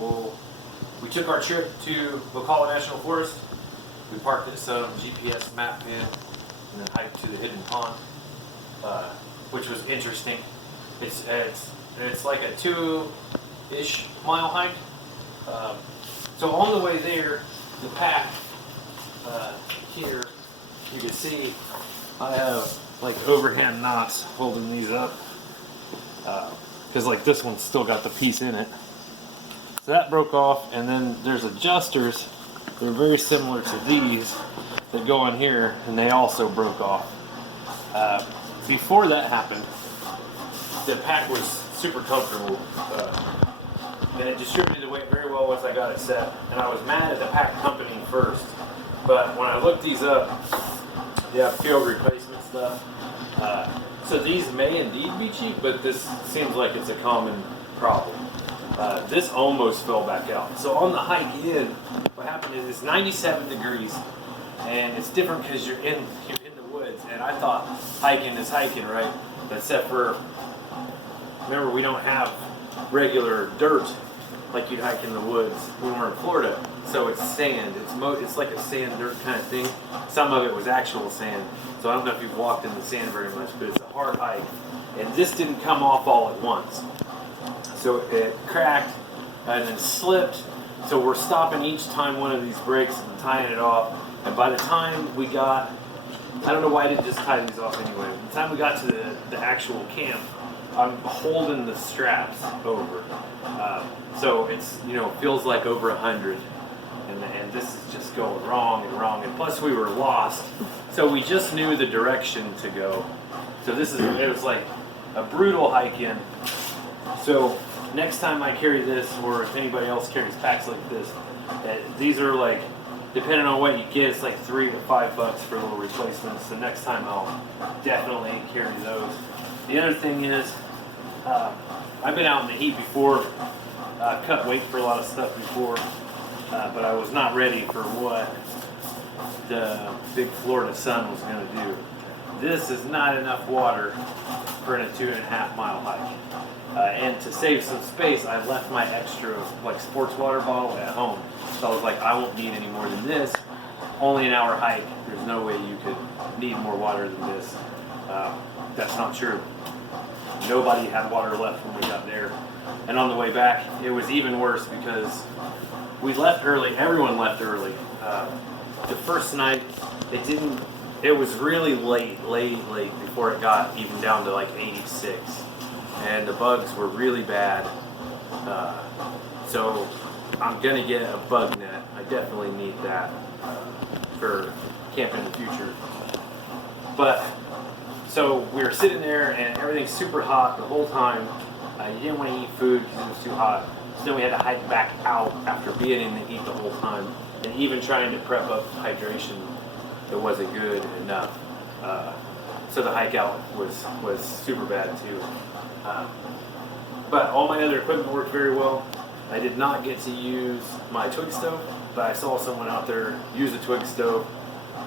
Well, we took our trip to Ocala National Forest. We parked at some GPS map pin and then hiked to the hidden pond, which was interesting. It's like a 2-ish mile hike. So on the way there, the pack here, you can see I have like overhand knots holding these up because like this one's still got the piece in it. So that broke off, and then there's adjusters. They're very similar to these that go on here, and they also broke off. Before that happened, the pack was super comfortable, and it distributed the weight very well once I got it set. And I was mad at the pack company first, but when I looked these up, they have field replacement stuff. So these may indeed be cheap, but this seems like it's a common problem. This almost fell back out. So on the hike in, what happened is it's 97 degrees, and it's different because you're in the woods. And I thought hiking is hiking, right? Except for, remember, we don't have regular dirt like you'd hike in the woods when we're in Florida. So it's sand. It's like a sand dirt kind of thing. Some of it was actual sand. So I don't know if you've walked in the sand very much, but it's a hard hike. And this didn't come off all at once. So it cracked and then slipped. So we're stopping each time one of these breaks and tying it off. And by the time we got, I don't know why I didn't just tie these off anyway. By the time we got to the actual camp, I'm holding the straps over. So it's, feels like over 100. And this is just going wrong and wrong. And plus we were lost. So we just knew the direction to go. So it was like a brutal hike in. So next time I carry this, or if anybody else carries packs like this, these are like, depending on what you get, it's like $3 to $5 for little replacements. The next time I'll definitely carry those. The other thing is, I've been out in the heat before, cut weight for a lot of stuff before, but I was not ready for what the big Florida sun was going to do. This is not enough water for a 2.5 mile hike. And to save some space, I left my extra sports water bottle at home. So I was like, I won't need any more than this. Only an hour hike. There's no way you could need more water than this. That's not true. Nobody had water left when we got there. And on the way back, it was even worse because we left early. Everyone left early. The first night, it was really late before it got even down to like 86. And the bugs were really bad. So I'm going to get a bug net. I definitely need that for camping in the future. But, so we were sitting there and everything's super hot the whole time. You didn't want to eat food because it was too hot. So then we had to hike back out after being in the heat the whole time. And even trying to prep up hydration, it wasn't good enough. So the hike out was super bad too. But all my other equipment worked very well. I did not get to use my twig stove, but I saw someone out there use a twig stove,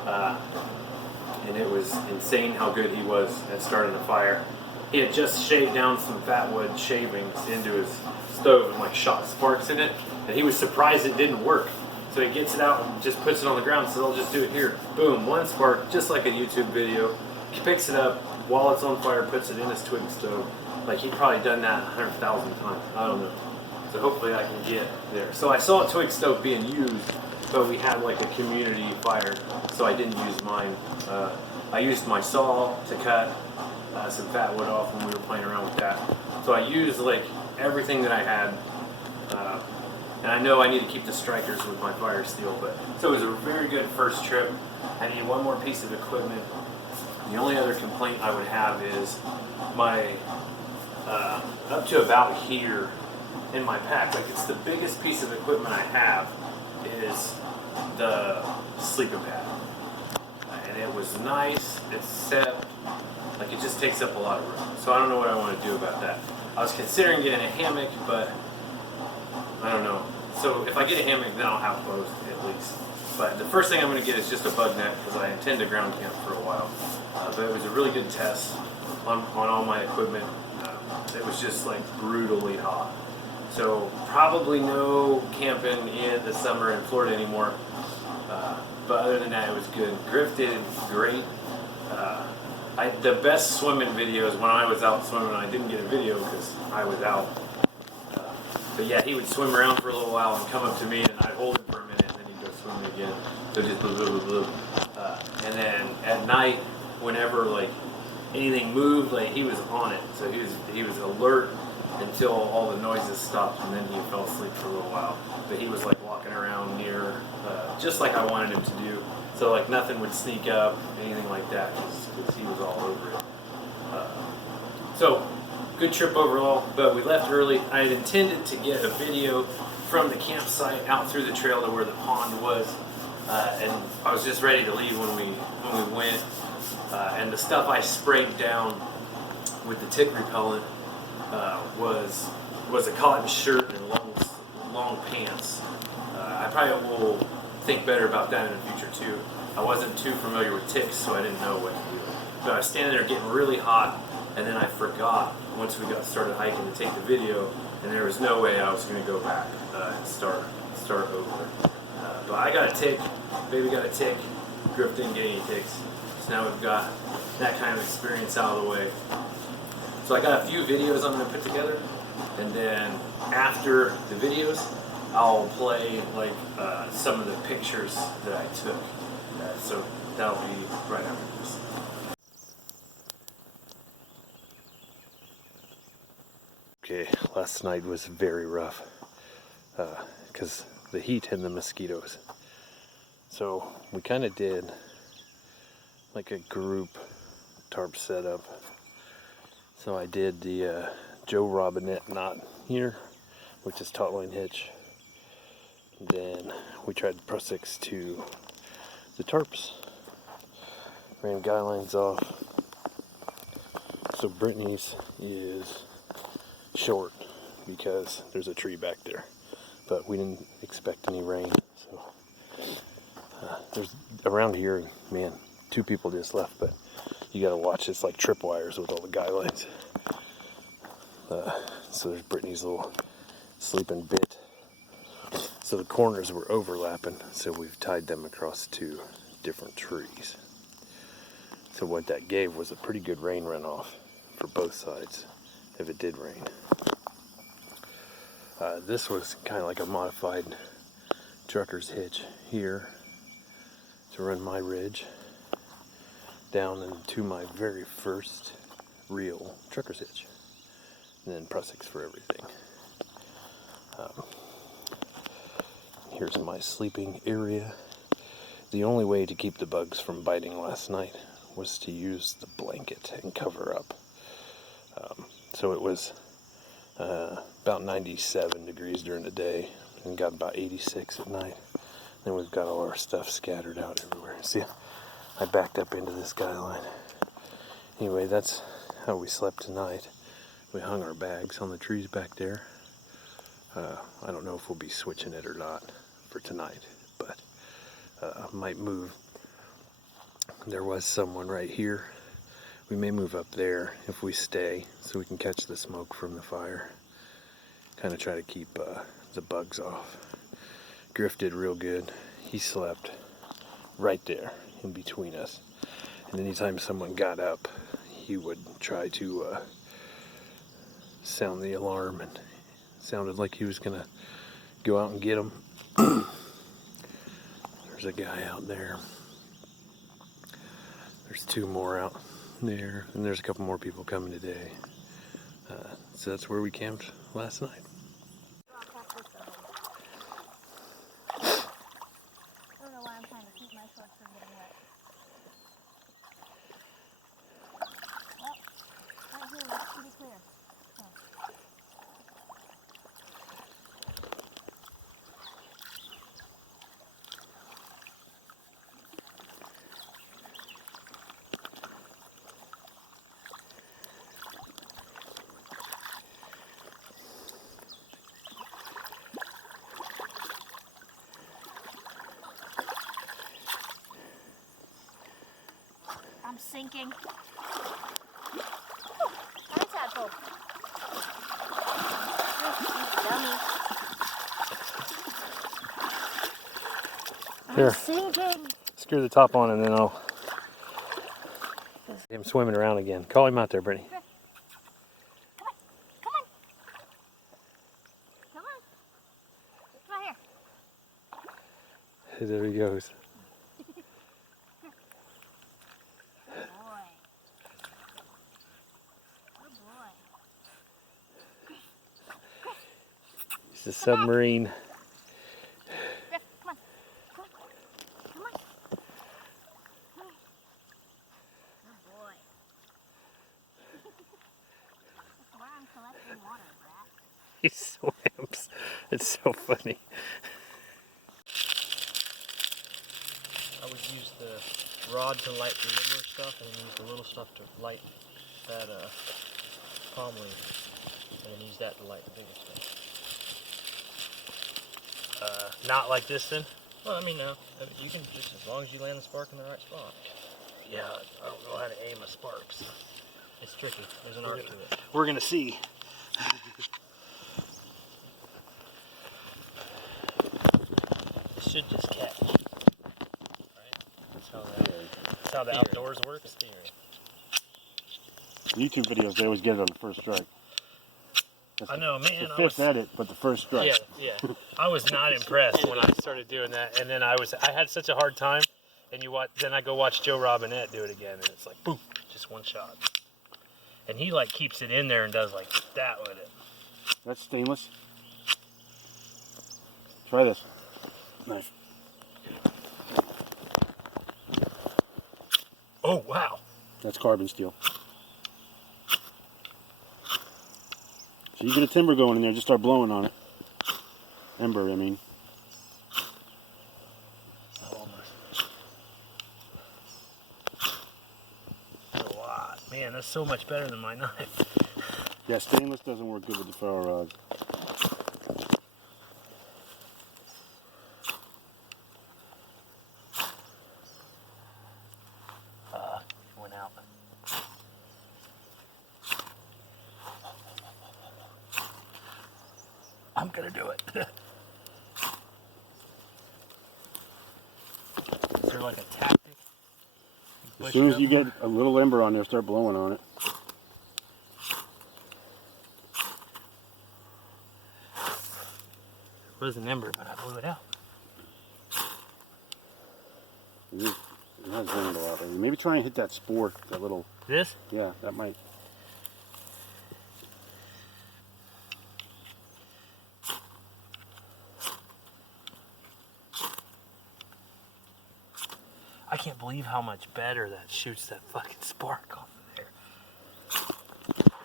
and it was insane how good he was at starting a fire. He had just shaved down some fat wood shavings into his stove and shot sparks in it, and he was surprised it didn't work. So he gets it out and just puts it on the ground, so I'll just do it here. Boom, one spark, just like a YouTube video. He picks it up while it's on fire, puts it in his twig stove. He'd probably done that 100,000 times. I don't know. So hopefully I can get there. So I saw a twig stove being used, but we had a community fire, so I didn't use mine. I used my saw to cut some fat wood off when we were playing around with that. So I used everything that I had. And I know I need to keep the strikers with my fire steel, but so it was a very good first trip. I need one more piece of equipment. The only other complaint I would have is my up to about here in my pack, it's the biggest piece of equipment I have is the sleeping pad. And it was nice, except it just takes up a lot of room. So I don't know what I want to do about that. I was considering getting a hammock, but I don't know. So if I get a hammock, then I'll have both at least. But the first thing I'm going to get is just a bug net because I intend to ground camp for a while. But it was a really good test on all my equipment. It was just brutally hot. So probably no camping in the summer in Florida anymore. But other than that, it was good. Griff did great. The best swimming videos when I was out swimming. I didn't get a video because I was out. But yeah, he would swim around for a little while and come up to me, and I'd hold him for a minute, and then he'd go swimming again. So just blah, blah, blah, blah. And then at night, whenever like anything moved, like he was on it. So he was alert until all the noises stopped, and then he fell asleep for a little while. But he was like walking around near, just like I wanted him to do. So like nothing would sneak up, anything like that, because he was all over it. So good trip overall, but we left early. I had intended to get a video from the campsite out through the trail to where the pond was, and I was just ready to leave when we went. And the stuff I sprayed down with the tick repellent was a cotton shirt and long pants. I probably will think better about that in the future too. I wasn't too familiar with ticks, so I didn't know what to do. So I was standing there getting really hot, and then I forgot once we got started hiking to take the video, and there was no way I was going to go back and start over. But I got a tick, baby got a tick, Griff didn't get any ticks. So now we've got that kind of experience out of the way. So I got a few videos I'm going to put together, and then after the videos, I'll play like some of the pictures that I took. So that'll be right after this. Okay, last night was very rough because the heat and the mosquitoes. So we kind of did like a group tarp setup. So I did the Joe Robinette knot here, which is taut line hitch. Then we tried Prusix to the tarps. Ran guy lines off. So Brittany's is short because there's a tree back there, but we didn't expect any rain. So there's around here, man, 2 people just left, but you gotta watch. It's like tripwires with all the guy lines. So there's Brittany's little sleeping bit. So the corners were overlapping, so we've tied them across 2 different trees. So what that gave was a pretty good rain runoff for both sides if it did rain. This was kind of like a modified trucker's hitch here to run my ridge down into my very first real trucker's hitch, and then Prusix for everything. Here's my sleeping area. The only way to keep the bugs from biting last night was to use the blanket and cover up. So it was about 97 degrees during the day and got about 86 at night. Then we've got all our stuff scattered out everywhere. See, I backed up into this guy line. Anyway, that's how we slept tonight. We hung our bags on the trees back there. I don't know if we'll be switching it or not for tonight, but might move. There was someone right here. We may move up there if we stay, so we can catch the smoke from the fire. Kind of try to keep the bugs off. Griff did real good. He slept right there in between us. And anytime someone got up, he would try to sound the alarm, and it sounded like he was gonna go out and get them. There's a guy out there. There's 2 more out there, and there's a couple more people coming today. So that's where we camped last night. I don't know why I'm trying to keep my shorts from getting wet. Well, right here looks pretty clear. So. I'm sinking. Hi, tadpole. Dummy. Here, Sinking. screw the top on and then I'll get him swimming around again. Call him out there, Brittany. Come on. Come on. Come on. It's right here. There he goes. Good boy. Good boy. He's a submarine. Griff, come on. Come on. Come on. Good boy. That's why I'm collecting water, Brad. He swims. It's so funny. I would use the rod to light the littler stuff and then use the little stuff to light that palm leaf. And then use that to light the bigger stuff. Not like this then? Well, I mean, no. You can just, as long as you land the spark in the right spot. Yeah, I don't know how to aim a spark, so It's tricky. There's an art to it. we're gonna see. It should just catch. Right? That's how the outdoors works. Theory. YouTube videos, they always get it on the first strike. I know, man. The fifth edit, but the first strike. Yeah. I was not impressed when I started doing that, and then I had such a hard time. And then I go watch Joe Robinette do it again, and it's like boom, just one shot. And he like keeps it in there and does like that with it. That's stainless. Try this. Nice. Oh wow! That's carbon steel. So you get a timber going in there, just start blowing on it. Ember, I mean. Man, that's so much better than my knife. Yeah, stainless doesn't work good with the ferro rod. Went out. I'm gonna do it. Is there like a tactic? As soon as you get a little ember on there, start blowing on it. It was an ember, but I blew it out. It has burned a lot lately. Maybe try and hit that spore, that little. This? Yeah, that might. I can't believe how much better that shoots that fucking spark off of there.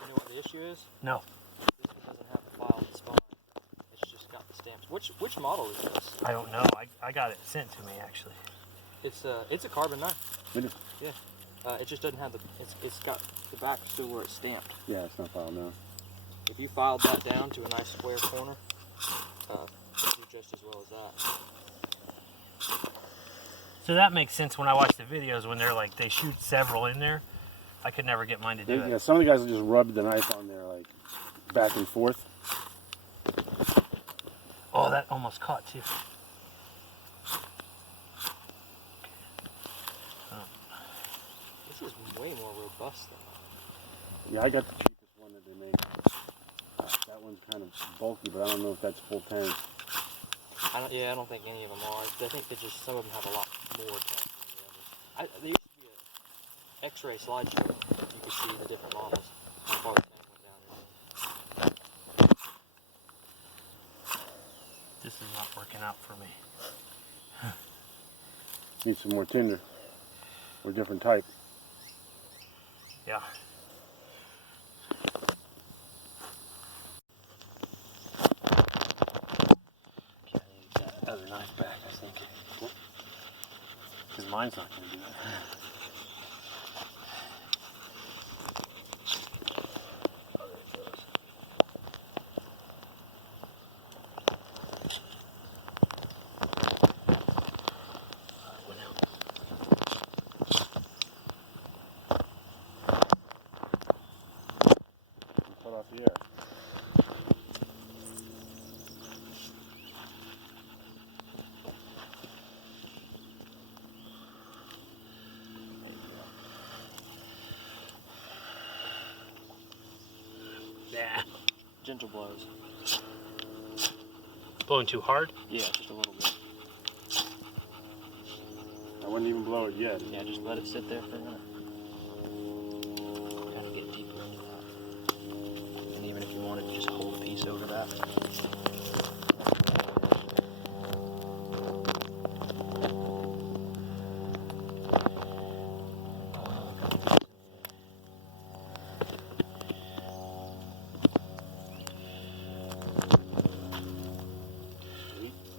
You know what the issue is? No. This one doesn't have the filed spine. It's just got the stamps. Which model is this? I don't know. I got it sent to me actually. It's a carbon knife. It is. Yeah. It just doesn't have the. It's got the back still where it's stamped. Yeah, it's not filed now. If you filed that down to a nice square corner, it'll do just as well as that. So that makes sense when I watch the videos when they're like they shoot several in there. I could never get mine to do Yeah, it. some of the guys will just rub the knife on there like back and forth. Oh, that almost caught too. This is way more robust than Yeah, I got the cheapest one that they make. That one's kind of bulky, but I don't know if that's full tank. I don't think any of them are. I think it's just some of them have a lot more tank than the others. There used to be an X-ray slideshow. You could see the different models. How far the tank went down. This is not working out for me. Need some more tinder. Or different type. Yeah. Okay, I need that other knife back, I think. Because mine's not going to do it. Oh, there it goes. Went out. Cut off the air. gentle blows. Blowing too hard? Yeah, just a little bit. I wouldn't even blow it yet. Yeah, just let it sit there for a minute. Kind of get deeper into that. And even if you wanted to just hold a piece over that.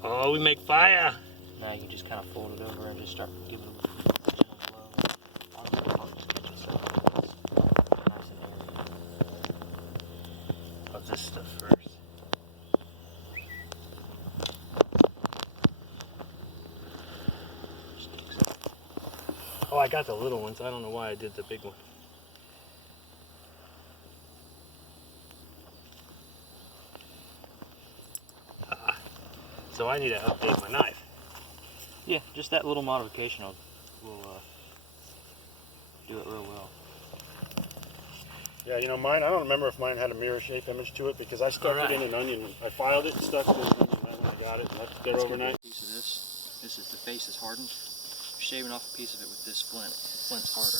Oh, we make fire. Now you can just kind of fold it over and just start giving it a gentle blow. I'll just get you some nice and airy. How's this stuff first? Oh, I got the little ones. I don't know why I did the big one. So I need to update my knife. Yeah, just that little modification will do it real well. Yeah, you know mine, I don't remember if mine had a mirror shape image to it because I stuck it in an onion. I filed it and stuck it in an onion right when I got it and left it there overnight. Piece of this. This is the face is hardened. You're shaving off a piece of it with this flint. Flint's harder.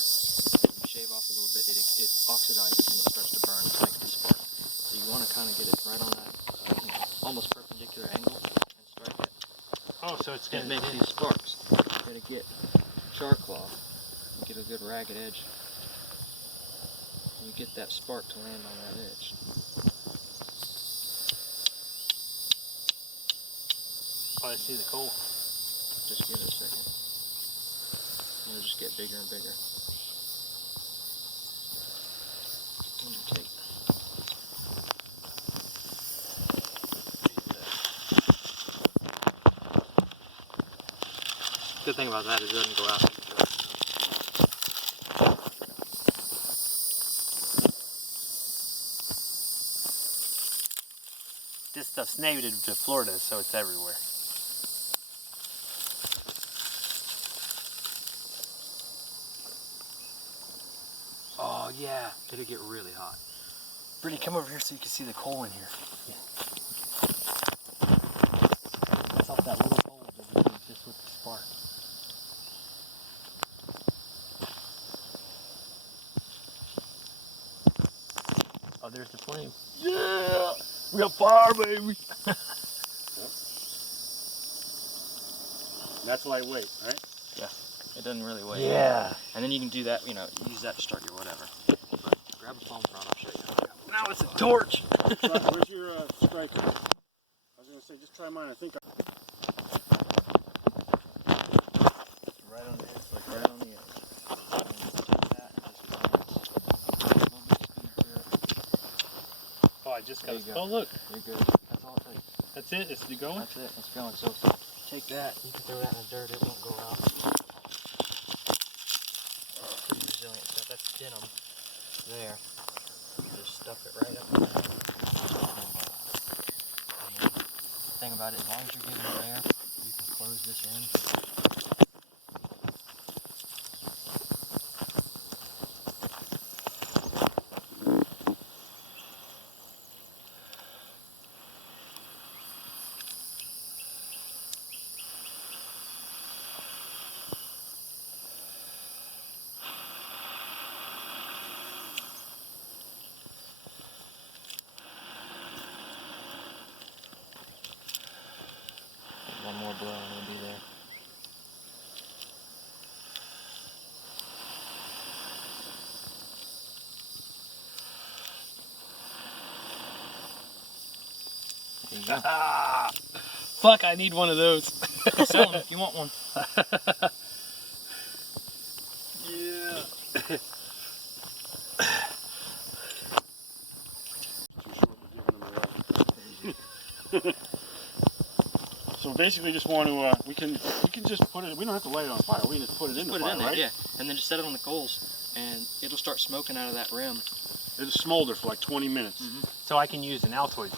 You shave off a little bit, it oxidizes and it starts to burn. It makes the spark. So you want to kind of get it right on that almost perpendicular angle and strike it. Oh, so it's And it gonna makes these sparks. You gotta get char cloth, get a good ragged edge. You get that spark to land on that edge. Oh, I see the coal. Just give it a second. It'll just get bigger and bigger. And you take good thing about that is it doesn't go out in the direction. This stuff's native to Florida, so it's everywhere. Oh yeah, it'll get really hot. Brittany, come over here so you can see the coal in here. It's off that little hole over here just with the spark. Oh, there's the flame. Yeah! We got fire, baby! That's lightweight, right? It doesn't really weigh. Yeah. And then you can do that, use that to start your whatever. But grab a foam front, I'll show you. Now it's a torch! Where's your striker? I was going to say, just try mine. I think Right on the edge, like right on the edge. And take that and just glance. A little bit speed through it. Oh, I just got There you go. Oh, look. You're good. That's all it takes. That's it? It's going? That's it. It's going. So take that. You can throw that in the dirt. It won't go out. Pretty resilient stuff. That's denim. There. Just stuff it right up there. And the thing about it, as long as you're giving it air, you can close this in. One more blow and it'll be there. There you go. Fuck, I need one of those. Sell them if you want one. Yeah. So basically, just want to we can just put it. We don't have to light it on fire. We can just put it in the Put fire, it in there, right? yeah. And then just set it on the coals and it'll start smoking out of that rim. It'll smolder for like 20 minutes. So I can use an Altoid.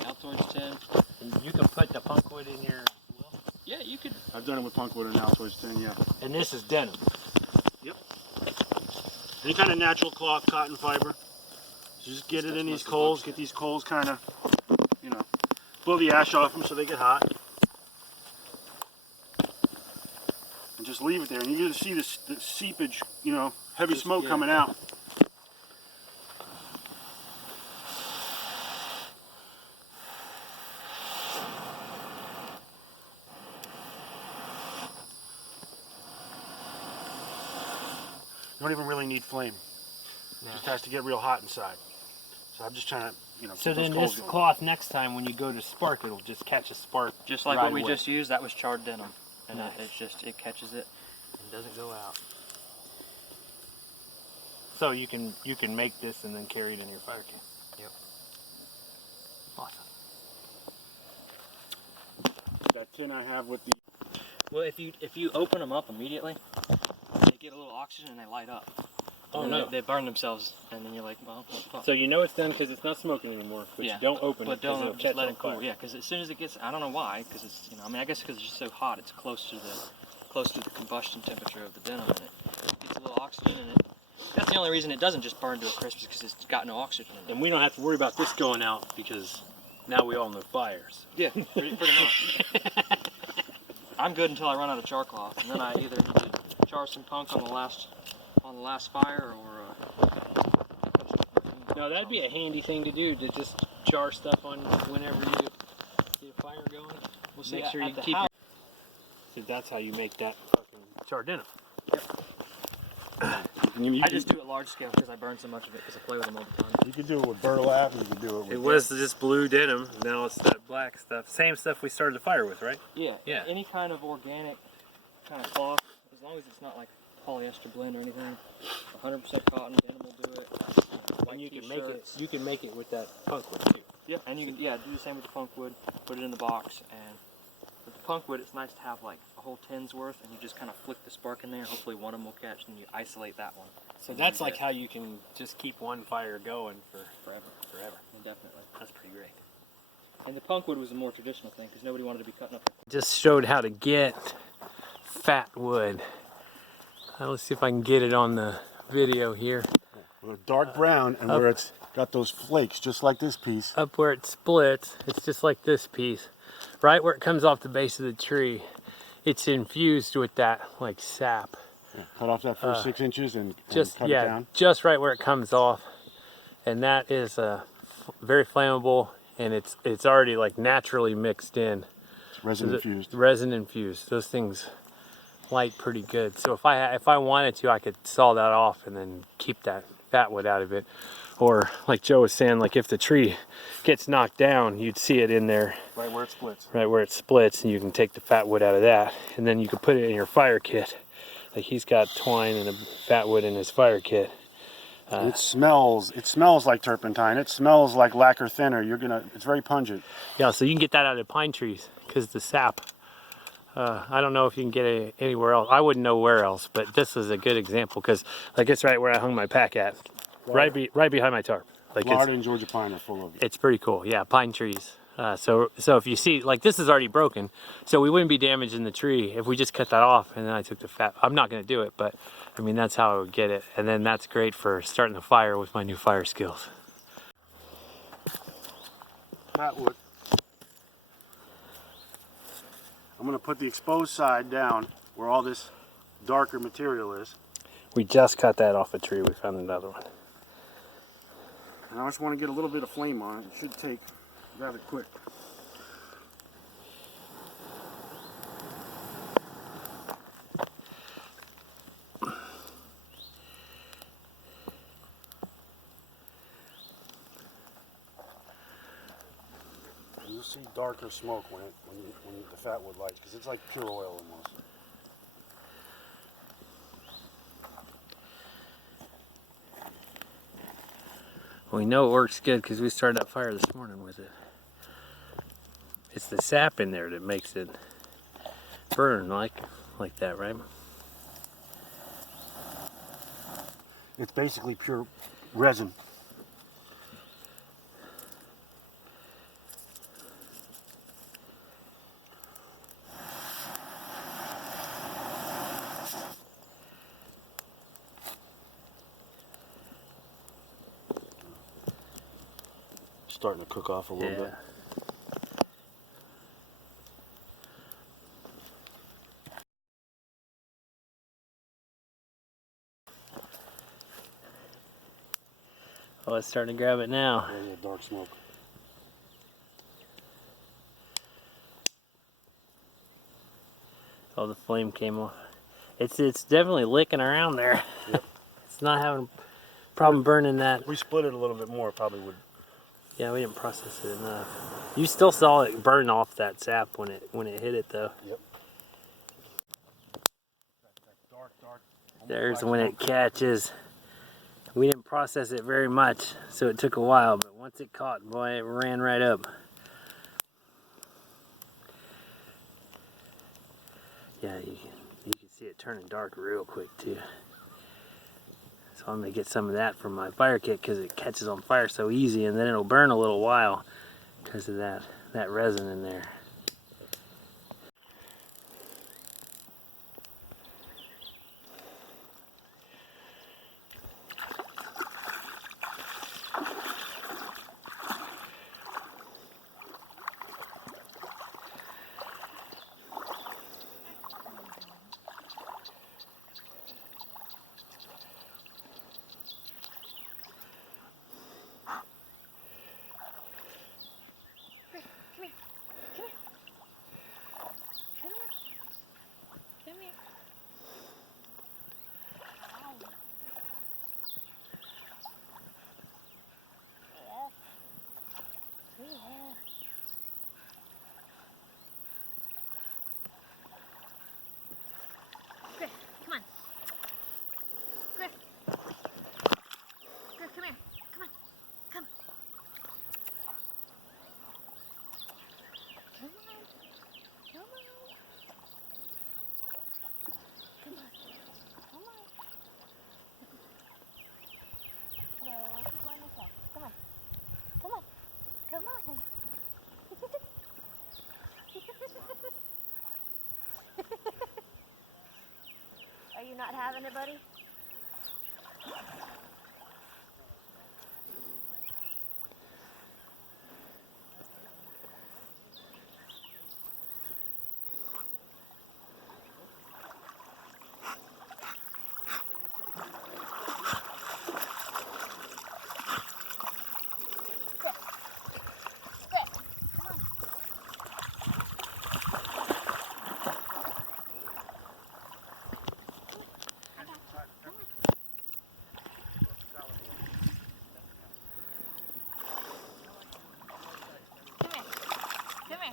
Altoids 10. And you can put the punkwood in here as well. Yeah, you could. I've done it with punkwood and Altoids 10, yeah. And this is denim. Any kind of natural cloth, cotton fiber. So just get it in these coals, get these coals kind of, you know, blow the ash off them so they get hot. And just leave it there. And you're going to see this seepage, you know, heavy smoke coming out. You don't even really need flame. No. It just has to get real hot inside. So I'm just trying to, you know, So keep those then coals this going. cloth next time when you go to spark, it'll just catch a spark. Just like right what we away. just used, that was charred denim. And Nice. it catches it and doesn't go out. So you can make this and then carry it in your fire kit. Yep. Awesome. That tin I have with the... Well, if you open them up immediately, they get a little oxygen and they light up. Oh And no. they burn themselves, and then you're like, well, what the fuck? So you know it's done because it's not smoking anymore, but Yeah. you don't open But it because it'll don't catch just let on it cool. fire. Yeah, because as soon as it gets, I don't know why, because it's, you know, I mean, I guess because it's just so hot, it's close to the combustion temperature of the denim, and it gets a little oxygen in it. That's the only reason it doesn't just burn to a crisp, is because it's got no oxygen in it. And we don't have to worry about this going out because now we all know fires. Yeah, pretty much. I'm good until I run out of char cloth, and then I either need to char some punk on the last fire, or No, that'd be a handy thing to do, to just char stuff on whenever you get a fire going. we'll see. Make sure at you the keep house, So that's how you make that fucking char denim. I just do it large scale because I burn so much of it because I play with them all the time. You could do it with burlap, you could do it with... It was just blue denim, now it's that black stuff. Same stuff we started the fire with, right? Yeah. Yeah. Any kind of organic kind of cloth, as long as it's not like polyester blend or anything. 100% cotton denim will do it. White And you can t-shirts. make it with that punk wood too. Yeah, and you can do the same with the punk wood. Put it in the box, and with the punk wood, it's nice to have like a whole tin's worth, and you just kind of flick the spark in there. Hopefully, one of them will catch, and you isolate that one. So And that's use like it how you can just keep one fire going for forever. forever. Indefinitely. That's pretty great. And the punk wood was a more traditional thing because nobody wanted to be cutting up. Just showed how to get fat wood. Let's see if I can get it on the video here. With a dark brown, and where it's got those flakes, just like this piece. Up where it splits, it's just like this piece. Right where it comes off the base of the tree, it's infused with that like sap. Yeah, cut off that first 6 inches and Just cut it down. just right where it comes off, and that is very flammable, and it's already like naturally mixed in. It's resin infused. Resin infused. Those things light pretty good. So if I wanted to, I could saw that off and then keep that fat wood out of it. Or like Joe was saying, like if the tree gets knocked down, you'd see it in there. Right where it splits. Right where it splits, and you can take the fat wood out of that, and then you can put it in your fire kit. Like he's got twine and a fat wood in his fire kit. It smells like turpentine. It smells like lacquer thinner. It's very pungent. Yeah, so you can get that out of pine trees because the sap. I don't know if you can get it anywhere else. I wouldn't know where else, but this is a good example because like it's right where I hung my pack at, right behind my tarp. Like Florida and Georgia pine are full of it. it's pretty cool. Yeah, pine trees. So if you see, like this is already broken, so we wouldn't be damaging the tree if we just cut that off and then I took the fat. I'm not going to do it, but I mean that's how I would get it, and then that's great for starting the fire with my new fire skills. Fat wood. I'm going to put the exposed side down where all this darker material is. We just cut that off a tree. We found another one. And I just want to get a little bit of flame on it. It should take rather quick. You'll see darker smoke when the fat wood lights, because it's like pure oil almost. We know it works good because we started that fire this morning with it. It's the sap in there that makes it burn like that, right? It's basically pure resin. starting to cook off a little bit. Oh, it's starting to grab it now. Yeah, dark smoke. Oh, the flame came off. It's definitely licking around there. Yep. It's not having a problem burning that. If we split it a little bit more, it probably would. Yeah, we didn't process it enough. You still saw it burn off that sap when it hit it though. Yep. Dark, There's when it catches. We didn't process it very much, so it took a while, but once it caught, boy, it ran right up. Yeah, you can see it turning dark real quick too. So I'm gonna get some of that from my fire kit because it catches on fire so easy, and then it'll burn a little while because of that resin in there. Come here. Yeah. Yeah. Griff, come on. Griff. Griff, come here. Come on. Come. Come on. Come on. Come on. Come on. No, keep going this way. Come on. Come on. Come on. Are you not having it, buddy? Come here.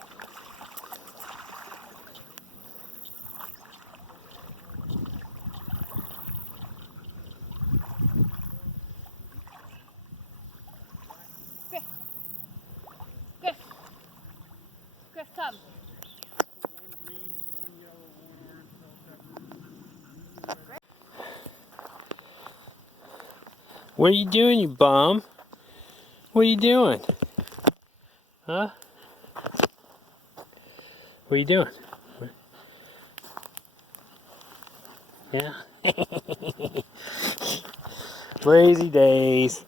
Griff. Griff. Griff, come. What are you doing, you bum? What are you doing? Huh? What are you doing? Yeah? Crazy days.